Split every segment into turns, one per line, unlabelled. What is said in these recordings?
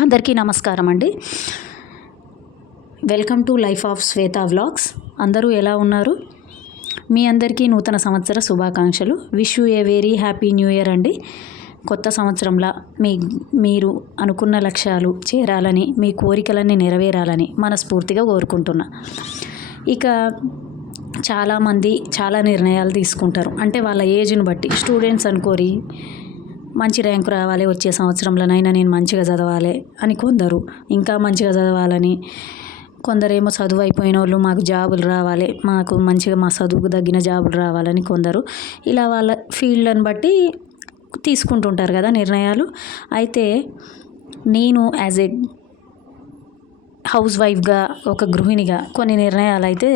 అందరికీ నమస్కారం అండి. Welcome to life of Shweta vlogs. అందరూ ఎలా ఉన్నారు? మీ అందరికీ నూతన సంవత్సర శుభాకాంక్షలు. Wish you a very happy new year అండి. కొత్త సంవత్సరంలో మీ మీరు అనుకున్న లక్ష్యాలు చేరాలని మీ కోరికలన్నీ నెరవేరాలని మనస్ఫూర్తిగా కోరుకుంటున్నా. ఇక చాలామంది చాలా నిర్ణయాలు తీసుకుంటారు. అంటే వాళ్ళ ఏజ్ని బట్టి స్టూడెంట్స్ అనుకోరి మంచి ర్యాంకు రావాలి వచ్చే సంవత్సరంలోనైనా నేను మంచిగా చదవాలి అని కొందరు. ఇంకా మంచిగా చదవాలని కొందరేమో చదువు అయిపోయిన వాళ్ళు మాకు జాబులు రావాలి మాకు మంచిగా మా చదువుకు తగ్గిన జాబులు రావాలని కొందరు. ఇలా వాళ్ళ ఫీల్డ్లను బట్టి తీసుకుంటుంటారు కదా నిర్ణయాలు. అయితే నేను యాజ్ ఏ హౌస్ వైఫ్గా ఒక గృహిణిగా కొన్ని నిర్ణయాలు అయితే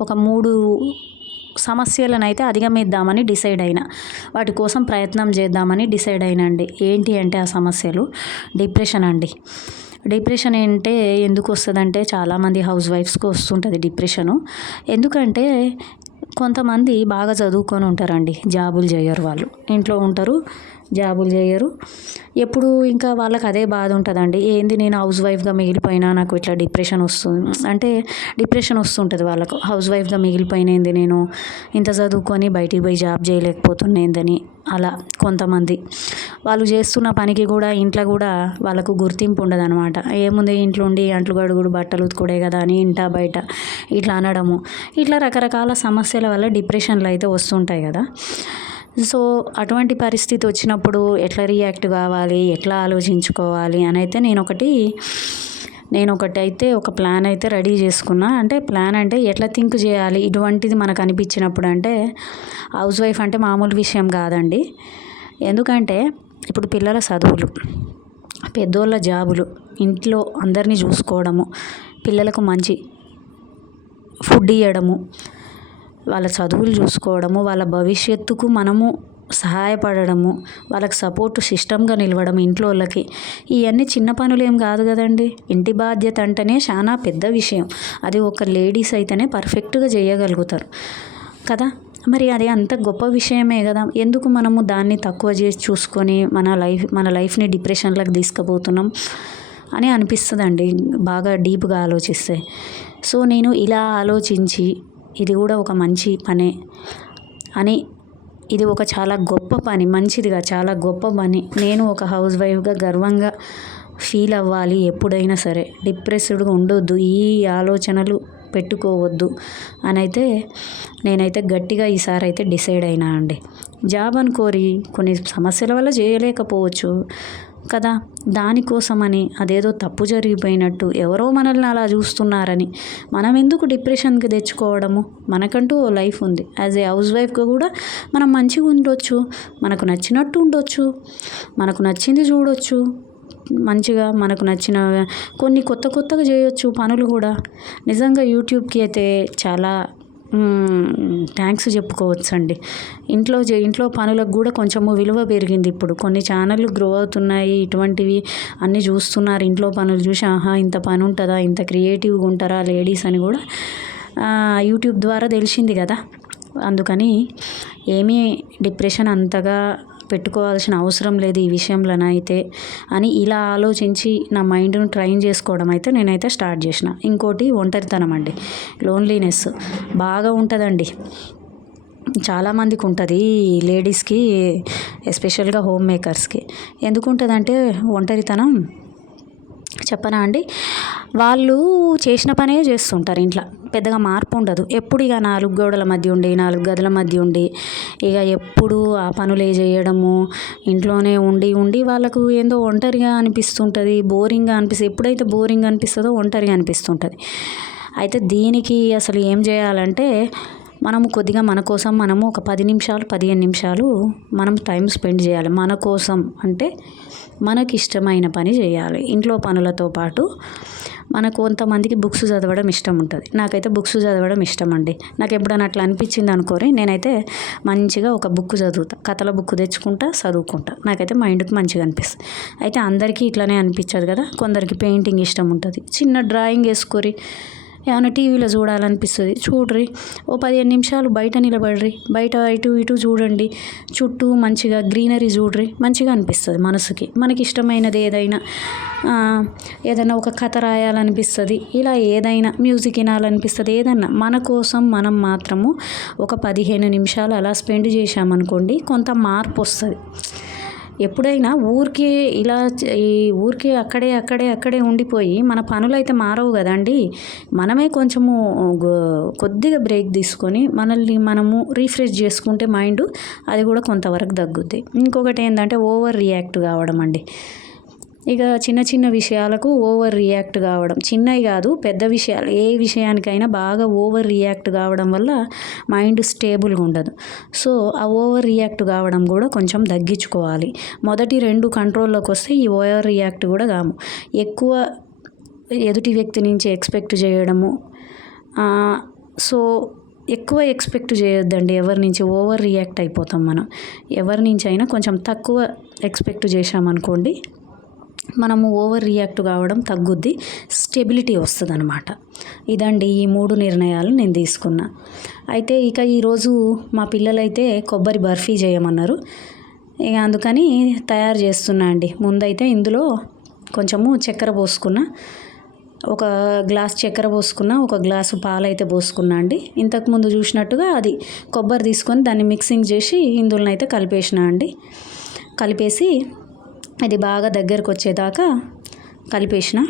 ఒక మూడు సమస్యలను అయితే అధిగమిద్దామని డిసైడ్ అయినా. వాటి కోసం ప్రయత్నం చేద్దామని డిసైడ్ అయినండి ఏంటి అంటే ఆ సమస్యలు? డిప్రెషన్ అండి. డిప్రెషన్ అంటే ఎందుకు వస్తుందంటే చాలామంది హౌస్ వైఫ్స్కి వస్తుంటుంది డిప్రెషను. ఎందుకంటే కొంతమంది బాగా చదువుకొని ఉంటారండి జాబులు చేయరు వాళ్ళు. ఇంట్లో ఉంటారు జాబులు చేయరు. ఎప్పుడు ఇంకా వాళ్ళకి అదే బాధ ఉంటుందండి. ఏంది నేను హౌస్ వైఫ్గా మిగిలిపోయినా నాకు ఇట్లా డిప్రెషన్ వస్తుంది అంటే డిప్రెషన్ వస్తుంటుంది వాళ్ళకు. హౌస్ వైఫ్గా మిగిలిపోయినది నేను? ఇంత చదువుకొని బయటికి పోయి జాబ్ చేయలేకపోతున్నాయిందని అలా కొంతమంది. వాళ్ళు చేస్తున్న పనికి కూడా ఇంట్లో కూడా వాళ్ళకు గుర్తింపు ఉండదు అనమాట ఏముంది ఇంట్లో ఉండి అంట్లు గడుగుడు బట్టలు ఉతుకుడే కదా అని ఇంట బయట ఇట్లా అనడము. ఇట్లా రకరకాల సమస్యల వల్ల డిప్రెషన్లు అయితే వస్తుంటాయి కదా. సో అటువంటి పరిస్థితి వచ్చినప్పుడు ఎట్లా రియాక్ట్ కావాలి ఎట్లా ఆలోచించుకోవాలి అని అయితే నేను ఒకటి నేను ఒకటి అయితే ఒక ప్లాన్ అయితే రెడీ చేసుకున్నా. అంటే ప్లాన్ అంటే ఎట్లా థింక్ చేయాలి? ఇటువంటిది మనకు అనిపించినప్పుడు అంటే హౌస్ వైఫ్ అంటే మామూలు విషయం కాదండి. ఎందుకంటే ఇప్పుడు పిల్లల చదువులు పెద్దోళ్ళ జాబులు ఇంట్లో అందరినీ చూసుకోవడము పిల్లలకు మంచి ఫుడ్ ఇవ్వడము వాళ్ళ చదువులు చూసుకోవడము వాళ్ళ భవిష్యత్తుకు మనము సహాయపడడము వాళ్ళకి సపోర్ట్ సిస్టమ్గా నిలవడం ఇంట్లో వాళ్ళకి ఇవన్నీ చిన్న పనులు ఏం కాదు కదండి. ఇంటి బాధ్యత అంటేనే చాలా పెద్ద విషయం. అది ఒక లేడీస్ అయితేనే పర్ఫెక్ట్గా చేయగలుగుతారు. కదా? మరి అది అంత గొప్ప విషయమే కదా. ఎందుకు మనము దాన్ని తక్కువ చేసి చూసుకొని మన లైఫ్ మన లైఫ్ని డిప్రెషన్లోకి తీసుకుపోతున్నాం అని అనిపిస్తుందండి. బాగా డీప్గా ఆలోచిస్తే. సో నేను ఇలా ఆలోచించి ఇది కూడా ఒక మంచి పనే అని ఇది ఒక చాలా గొప్ప పని మంచిదిగా చాలా గొప్ప పని. నేను ఒక హౌస్ వైఫ్గా గర్వంగా ఫీల్ అవ్వాలి ఎప్పుడైనా సరే. డిప్రెస్డ్గా ఉండొద్దు ఈ ఆలోచనలు పెట్టుకోవద్దు అని అయితే నేనైతే గట్టిగా ఈసారి అయితే డిసైడ్ అయినా అండి. జాబ్ అనుకోరి కొన్ని సమస్యల వల్ల చేయలేకపోవచ్చు కదా. దానికోసమని అదేదో తప్పు జరిగిపోయినట్టు ఎవరో మనల్ని అలా చూస్తున్నారని మనం ఎందుకు డిప్రెషన్కి తెచ్చుకోవడము? మనకంటూ ఓ లైఫ్ ఉంది. యాజ్ ఏ హౌస్ వైఫ్గా కూడా మనం మంచిగా ఉండొచ్చు మనకు నచ్చినట్టు ఉండొచ్చు మనకు నచ్చింది చూడొచ్చు మంచిగా మనకు నచ్చిన కొన్ని కొత్త కొత్తగా చేయొచ్చు పనులు కూడా. నిజంగా యూట్యూబ్కి అయితే చాలా థ్యాంక్స్ చెప్పుకోవచ్చు అండి ఇంట్లో ఇంట్లో పనులకు కూడా కొంచెము విలువ పెరిగింది ఇప్పుడు. కొన్ని ఛానళ్ళు గ్రో అవుతున్నాయి ఇటువంటివి అన్నీ చూస్తున్నారు ఇంట్లో పనులు చూసి ఆహా ఇంత పని ఉంటుందా ఇంత క్రియేటివ్గా ఉంటారా లేడీస్ అని కూడా యూట్యూబ్ ద్వారా తెలిసింది కదా. అందుకని ఏమీ డిప్రెషన్ అంతగా పెట్టుకోవాల్సిన అవసరం లేదు ఈ విషయంలోనైతే అని ఇలా ఆలోచించి నా మైండ్ను ట్రైన్ చేసుకోవడం అయితే నేనైతే స్టార్ట్ చేసిన. ఇంకోటి ఒంటరితనం అండి. లోన్లీనెస్ బాగా ఉంటుందండి. చాలామందికి ఉంటుంది లేడీస్కి ఎస్పెషల్గా హోమ్ మేకర్స్కి. ఎందుకు ఉంటుందంటే ఒంటరితనం చెప్పనా అండి? వాళ్ళు చేసిన పనే చేస్తుంటారు ఇంట్లో. పెద్దగా మార్పు ఉండదు. ఎప్పుడు ఇక నాలుగు గోడల మధ్య ఉండి నాలుగు గదుల మధ్య ఉండి ఇక ఎప్పుడు ఆ పనులే చేయడము ఇంట్లోనే ఉండి ఉండి వాళ్ళకు ఏందో ఒంటరిగా అనిపిస్తుంటుంది బోరింగ్గా అనిపిస్తుంది. ఎప్పుడైతే బోరింగ్ అనిపిస్తుందో ఒంటరిగా అనిపిస్తుంటుంది. అయితే దీనికి అసలు ఏం చేయాలంటే మనము కొద్దిగా మన కోసం మనము ఒక పది నిమిషాలు పదిహేను నిమిషాలు మనం టైం స్పెండ్ చేయాలి. మన కోసం అంటే మనకి ఇష్టమైన పని చేయాలి. ఇంట్లో పనులతో పాటు మనకు కొంతమందికి బుక్స్ చదవడం ఇష్టం ఉంటుంది. నాకైతే బుక్స్ చదవడం ఇష్టం అండి నాకు ఎప్పుడైనా అట్లా అనిపించింది అనుకోరి నేనైతే మంచిగా ఒక బుక్ చదువుతా. కథల బుక్ తెచ్చుకుంటా చదువుకుంటా. నాకైతే మైండ్కి మంచిగా అనిపిస్తుంది. అయితే అందరికీ ఇట్లానే అనిపించదు కదా? కొందరికి పెయింటింగ్ ఇష్టం ఉంటుంది. చిన్న డ్రాయింగ్ వేసుకొని ఏమైనా టీవీలో చూడాలనిపిస్తుంది. చూడ్రి. ఓ పదిహేను నిమిషాలు బయట నిలబడ్రి. బయట ఇటు ఇటు చూడండి. చుట్టూ మంచిగా గ్రీనరీ చూడ్రి. మంచిగా అనిపిస్తుంది మనసుకి. మనకి ఇష్టమైనది ఏదైనా ఏదైనా ఒక కథ రాయాలనిపిస్తుంది. ఇలా ఏదైనా మ్యూజిక్ వినాలనిపిస్తుంది. ఏదన్నా మన కోసం మనం మాత్రము ఒక పదిహేను నిమిషాలు అలా స్పెండ్ చేశామనుకోండి కొంత మార్పు వస్తుంది. ఎప్పుడైనా ఊరికే ఇలా ఈ ఊరికే అక్కడే అక్కడే అక్కడే ఉండిపోయి మన పనులు అయితే మారవు కదండి. మనమే కొంచెము కొద్దిగా బ్రేక్ తీసుకొని మనల్ని మనము రీఫ్రెష్ చేసుకుంటే మైండ్ అది కూడా కొంతవరకు తగ్గుద్ది. ఇంకొకటి ఏంటంటే ఓవర్ రియాక్ట్ కావడం అండి ఇక చిన్న చిన్న విషయాలకు ఓవర్ రియాక్ట్ కావడం. చిన్నవి కాదు పెద్ద విషయాలు. ఏ విషయానికైనా బాగా ఓవర్ రియాక్ట్ కావడం వల్ల మైండ్ స్టేబుల్గా ఉండదు. సో ఆ ఓవర్ రియాక్ట్ కావడం కూడా కొంచెం తగ్గించుకోవాలి. మొదటి రెండు కంట్రోల్లోకి వస్తే ఈ ఓవర్ రియాక్ట్ కూడా కాము. ఎక్కువ ఎదుటి వ్యక్తి నుంచి ఎక్స్పెక్ట్ చేయడము సో ఎక్కువ ఎక్స్పెక్ట్ చేయొద్దండి ఎవరి నుంచి. ఓవర్ రియాక్ట్ అయిపోతాం మనం. ఎవరి నుంచి అయినా కొంచెం తక్కువ ఎక్స్పెక్ట్ చేశామనుకోండి మనము ఓవర్ రియాక్ట్ కావడం తగ్గుద్ది స్టెబిలిటీ వస్తుంది అనమాట ఇదండి ఈ మూడు నిర్ణయాలు నేను తీసుకున్నా. అయితే ఇక ఈరోజు మా పిల్లలైతే కొబ్బరి బర్ఫీ చేయమన్నారు. ఇక అందుకని తయారు చేస్తున్నా అండి. ముందైతే ఇందులో కొంచెము చక్కెర పోసుకున్నా ఒక గ్లాస్ చక్కెర పోసుకున్న ఒక గ్లాసు పాలు అయితే పోసుకున్నా అండి. ఇంతకుముందు చూసినట్టుగా అది కొబ్బరి తీసుకొని దాన్ని మిక్సింగ్ చేసి ఇందులోనైతే అయితే కలిపేసిన అండి. కలిపేసి ఇది బాగా దగ్గరకు వచ్చేదాకా కలిపేసిన.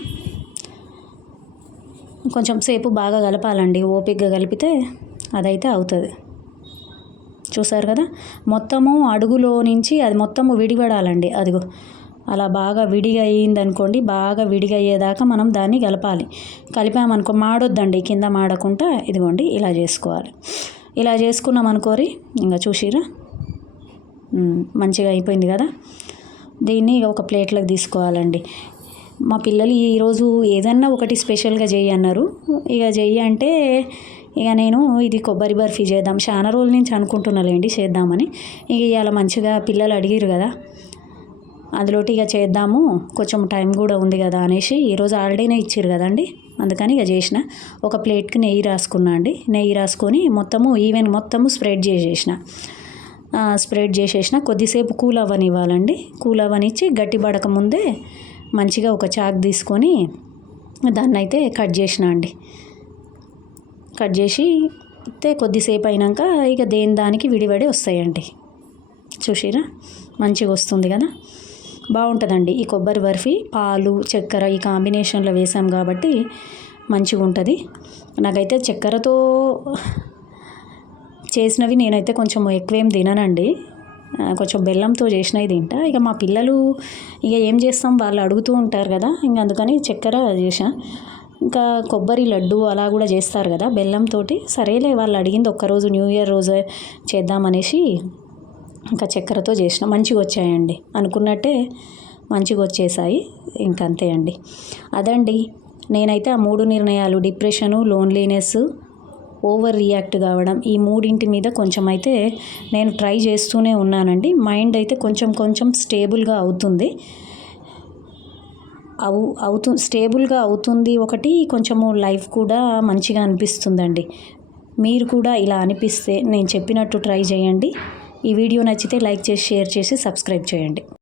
కొంచెం సేపు బాగా కలపాలండి. ఓపికగా కలిపితే అదైతే అవుతుంది. చూసారు కదా? మొత్తము అడుగులో నుంచి అది మొత్తము విడిపడాలండి. అదిగో అలా బాగా విడిగా అయ్యింది అనుకోండి బాగా విడిగా అయ్యేదాకా మనం దాన్ని కలపాలి. కలిపామనుకో మాడొద్దండి. కింద మాడకుండా ఇదిగోండి ఇలా చేసుకోవాలి. ఇలా చేసుకున్నాం అనుకోరి ఇంకా చూసిరా మంచిగా అయిపోయింది కదా? దీన్ని ఒక ప్లేట్లోకి తీసుకోవాలండి. మా పిల్లలు ఈరోజు ఏదన్నా ఒకటి స్పెషల్గా చెయ్యి అన్నారు. ఇక చెయ్యి అంటే ఇక నేను ఇది కొబ్బరి బర్ఫీ చేద్దాం. చాలా రోజుల నుంచి అనుకుంటున్నాలేండి చేద్దామని. ఇక ఇవాళ మంచిగా పిల్లలు అడిగిరు కదా. అందులోటి ఇక చేద్దాము. కొంచెం టైం కూడా ఉంది కదా అనేసి ఈరోజు ఆల్రెడీనే ఇచ్చారు కదండి. అందుకని ఇక చేసిన. ఒక ప్లేట్కి నెయ్యి రాసుకున్నా అండి. నెయ్యి రాసుకొని మొత్తము ఈవెన్ మొత్తము స్ప్రెడ్ చేసేసిన. స్ప్రెడ్ చేసేసిన కొద్దిసేపు కూల్ అవ్వనివ్వాలండి కూల్ అవ్వనిచ్చి గట్టి పడక ముందే మంచిగా ఒక చాక్ తీసుకొని దాన్ని అయితే కట్ చేసిన అండి. కట్ చేసి అయితే కొద్దిసేపు అయినాక ఇక దేని దానికి విడివడి వస్తాయండి. చూసిరా? మంచిగా వస్తుంది కదా? బాగుంటుందండి ఈ కొబ్బరి బర్ఫీ. పాలు చక్కెర ఈ కాంబినేషన్లో వేసాం కాబట్టి మంచిగా ఉంటుంది నాకైతే చక్కెరతో చేసినవి నేనైతే కొంచెం ఎక్కువేం తిననండి. కొంచెం బెల్లంతో చేసినవి తింటా. ఇక మా పిల్లలు ఇక ఏం చేస్తాం వాళ్ళు అడుగుతూ ఉంటారు కదా ఇంక అందుకని చక్కెర చేసా ఇంకా కొబ్బరి లడ్డు అలా కూడా చేస్తారు కదా బెల్లంతో సరేలే వాళ్ళు అడిగింది ఒక్కరోజు న్యూ ఇయర్ రోజు చేద్దామనేసి ఇంకా చక్కెరతో చేసిన. మంచిగా వచ్చాయండి. అనుకున్నట్టే మంచిగా వచ్చేసాయి. ఇంకంతే అండి. అదండి. నేనైతే ఆ మూడు నిర్ణయాలు డిప్రెషను లోన్లీనెస్ ఓవర్ రియాక్ట్ కావడం ఈ మూడింటి మీద కొంచెం అయితే నేను ట్రై చేస్తూనే ఉన్నానండి. మైండ్ అయితే కొంచెం కొంచెం స్టేబుల్గా అవుతుంది. అవు అవుతు స్టేబుల్గా అవుతుంది ఒకటి కొంచెము లైఫ్ కూడా మంచిగా అనిపిస్తుందండి. మీరు కూడా ఇలా అనిపిస్తే నేను చెప్పినట్టు ట్రై చేయండి. ఈ వీడియో నచ్చితే లైక్ చేసి షేర్ చేసి సబ్స్క్రైబ్ చేయండి.